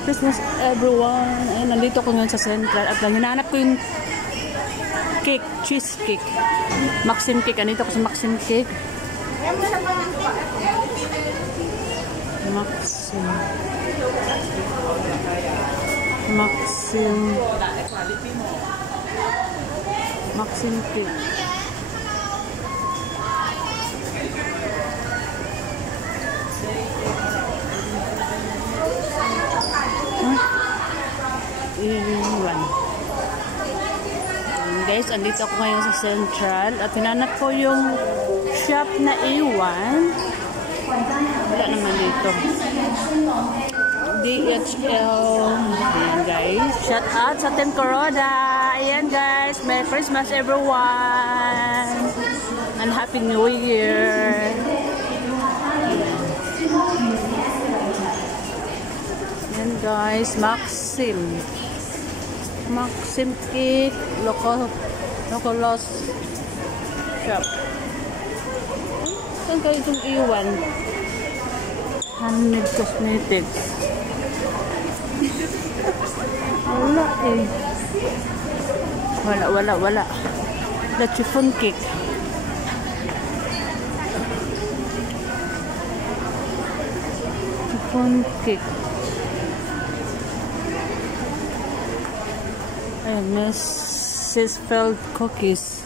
Merry Christmas everyone. Ay, nandito ko ngayon sa Central at hinahanap ko yung cake, cheesecake. Maxim Cake. Nandito ko sa Maxim Cake. Maxim Cake. Guys, andito ako ngayon sa Central at hinanap ko yung shop na A1. Wala naman dito. DHL. Ayan guys, shout out sa Team Corona. Ayan guys, Merry Christmas everyone and Happy New Year. Ayan guys, Maxim Cake, Locolos shop. Saan kayo itong iwan? Handmade Cosmetics. Wala eh. Wala. The chiffon cake. Chiffon cake. Ayan, Mrs. Feld Cookies.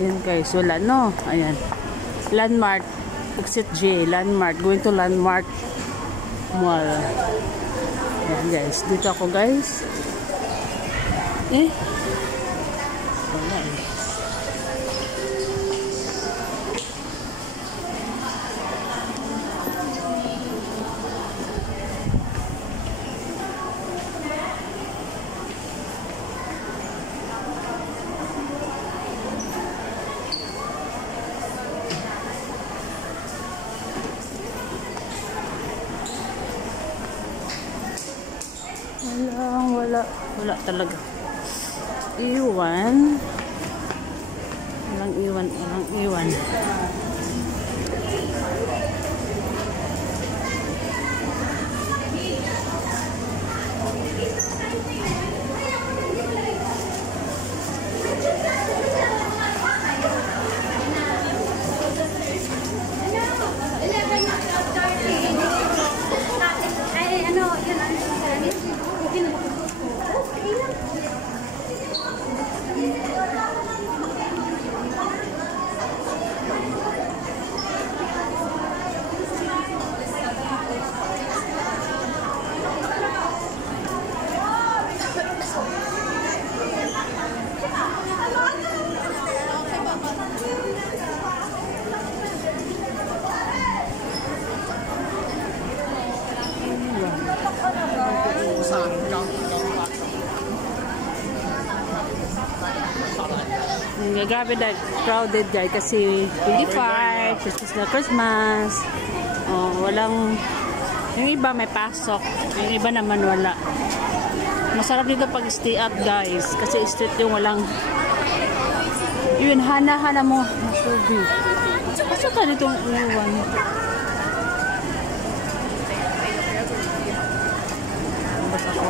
Ayan guys, wala no. Ayan. Landmark. Exit J. Landmark. Going to Landmark Mall. Ayan guys. Dito ako guys. Wala eh. Wala talaga. Iwan. Walang iwan. Grabe na crowded guys kasi 25 Christmas na Christmas. Walang, yung iba may pasok, yung iba naman wala. Masarap dito pag stay up guys kasi street yung walang yun, hana mo masubi. Pasok ka ditong iwan. Basta ko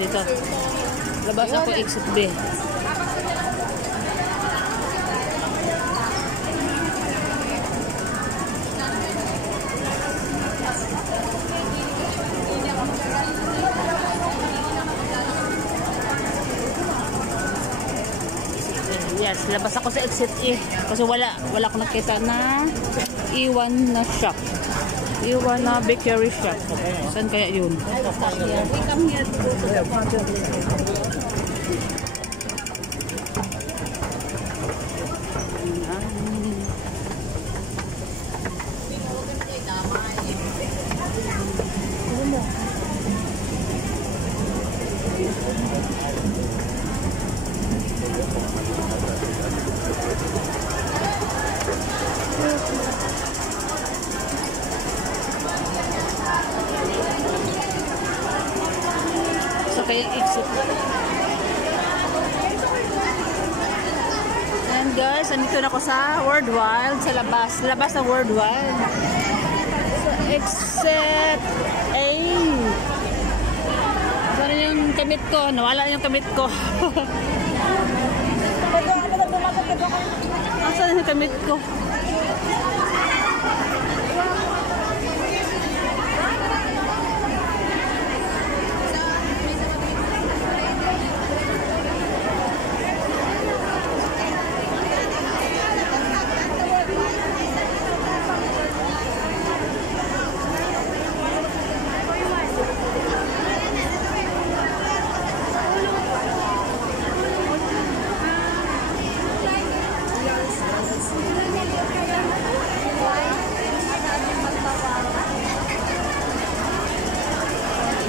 dito. Labas ako exit B. Yes, labas ako sa exit E kasi wala akong nakita na iwan na shop. Iwan na bakery shop. Saan kaya yun? Kaya exit guys, andito na ako sa World Wild, sa labas ng World Wild. So, except, sana yung kamit ko, nawala yung kamit ko. Asan yung kamit ko?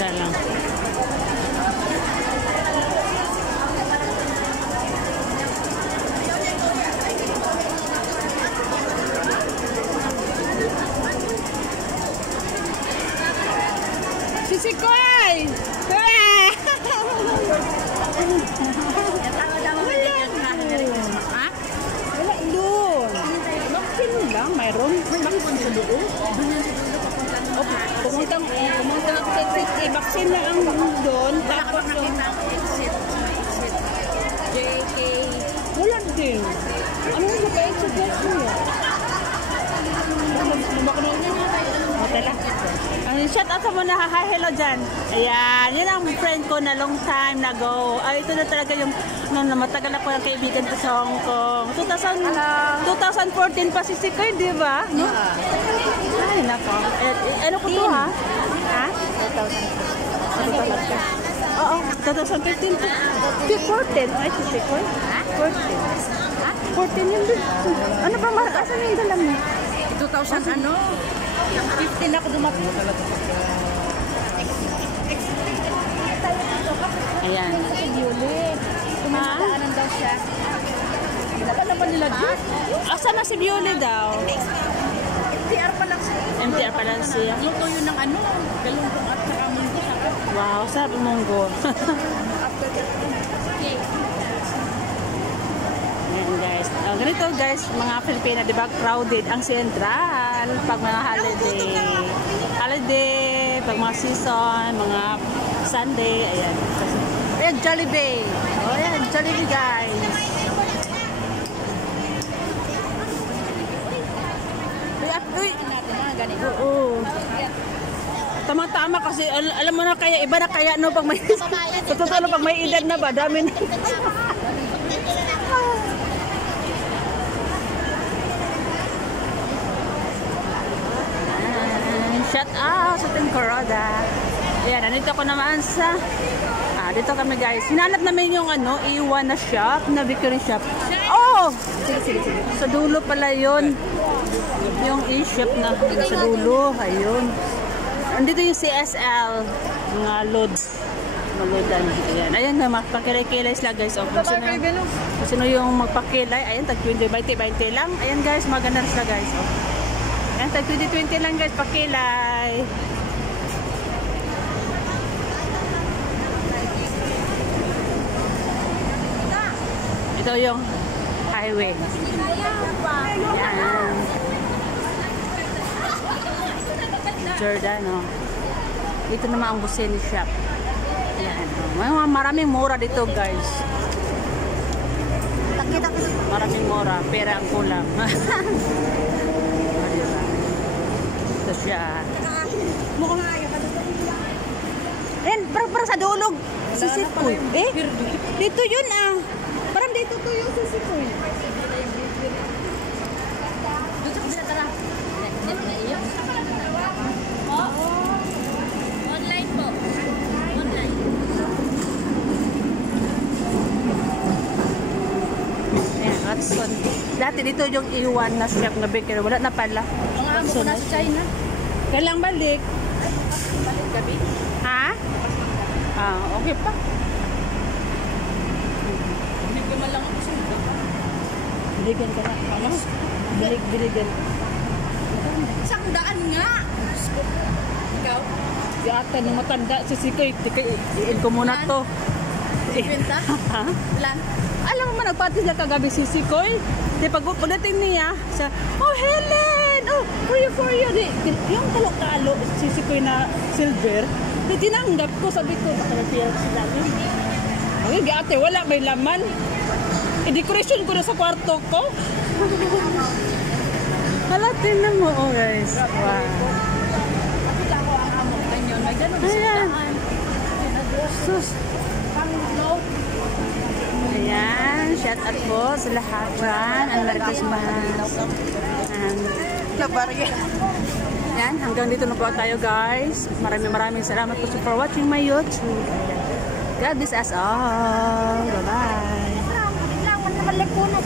Lang. Sisikoy! Wala doon. Vaccine lang, mayroon. May vaccine sa doon. Pumunta ako sa exit. Vaccine na ang doon. Tapos yung exit. JK. Wala din. Ano yung naka-exit niya? Shout out sa muna. Hi, hello dyan. Ayan. Yun ang friend ko na long time ago. Ay, ito na talaga yung matagal ako yung kaibigan ko sa Hong Kong. 2014 pa si Sikoy, di ba? No? Ay, nako. Ano ko to, ha? Ha? 2014. Oo, 2015 to 14. Ay, si Sikoy. 14. 14 yun din. Ano ba? Asan yung dalam mo? 2000 ano? 15 ako dumating. Ayan. Si Bioli. Kumadaanan daw siya. Dapat naman nila dyan. Asan na si Bioli daw? MTR pa lang siya. MTR pa lang siya. Luto yun ng ano? Galunggong at saka munggo. Wow, sabi munggo. After that. Okay. Ayan guys. Ganito guys, mga Pilipina, di ba, crowded ang Central pag mga holiday, pag mga season, mga Sunday, ayan. Ayan, Jollibee. Oh, ayan, Jollibee guys. Uy, Natin mga ganito. oo. Tama-tama kasi alam mo na kaya iba na kaya no pag may totoo pag may edad na ba, dami na. Shout out sa Team Kuroda. Ayan, nandito ko naman sa dito kami guys. Hinanap namin yung iwan na shop, na bakery shop. Oh! Sige. Sa dulo pala yun. Yung e-shop na sa dulo. Ayun. Andito yung CSL. Mga load. Malodan. Ayan. Ayan nga, magpakilay-kilay sila guys. O, kung sino yung magpakilay. Ayan, tag 20 lang. Ayan guys, maganda sila guys. O. Ayan, tag 20 lang guys, pakilay. Ito yung highway. Ayan. Jordan, oh. Dito naman ang Buseni shop. Ayan. Oh. Maraming mura dito, guys. Maraming mura. Pera ang kulang. Ito siya. Ayan, parang sa dulog. Sisipoy. Dito yun, ah. Parang dito to yung sisipoy. Dito ko sila tara. Online po. Online. Ayan, Watson. Dati dito yung iwan na shop na bakery. Wala na pala. Ang amo ko na sa China. Kailang balik? Balik gabi. Ha? Ah, okay pa. Bigyan man lang ako sa ito. Biligan ka na. Ano? Biligan. Isang daan nga. Ikaw? Si ate, nung matanda, si Sikoy, iin ko muna to. Pinta? Ha? Ilan? Alam mo man, nagpati sila kagabi si Sikoy. Di pagdating niya, siya, oh Helen! Oh, for you. Yung talo-talo, si Sikoy na silver, di tinanggap ko, sabi ko, baka nagpira sila. Ay, ate, wala may laman. I-decoration ko na sa kwarto ko. Halatin na mo, oh guys. Wow. Nakita ko ang amo. Ganyan. May ganun. Ayan. Sus. Pang-load. Ayan, shout out po sa lahat dyan. And Merry Christmas. And, yan, hanggang dito na po tayo guys. Maraming salamat po for watching my YouTube. God bless us all. Bye-bye. Kailangan naman lang po na.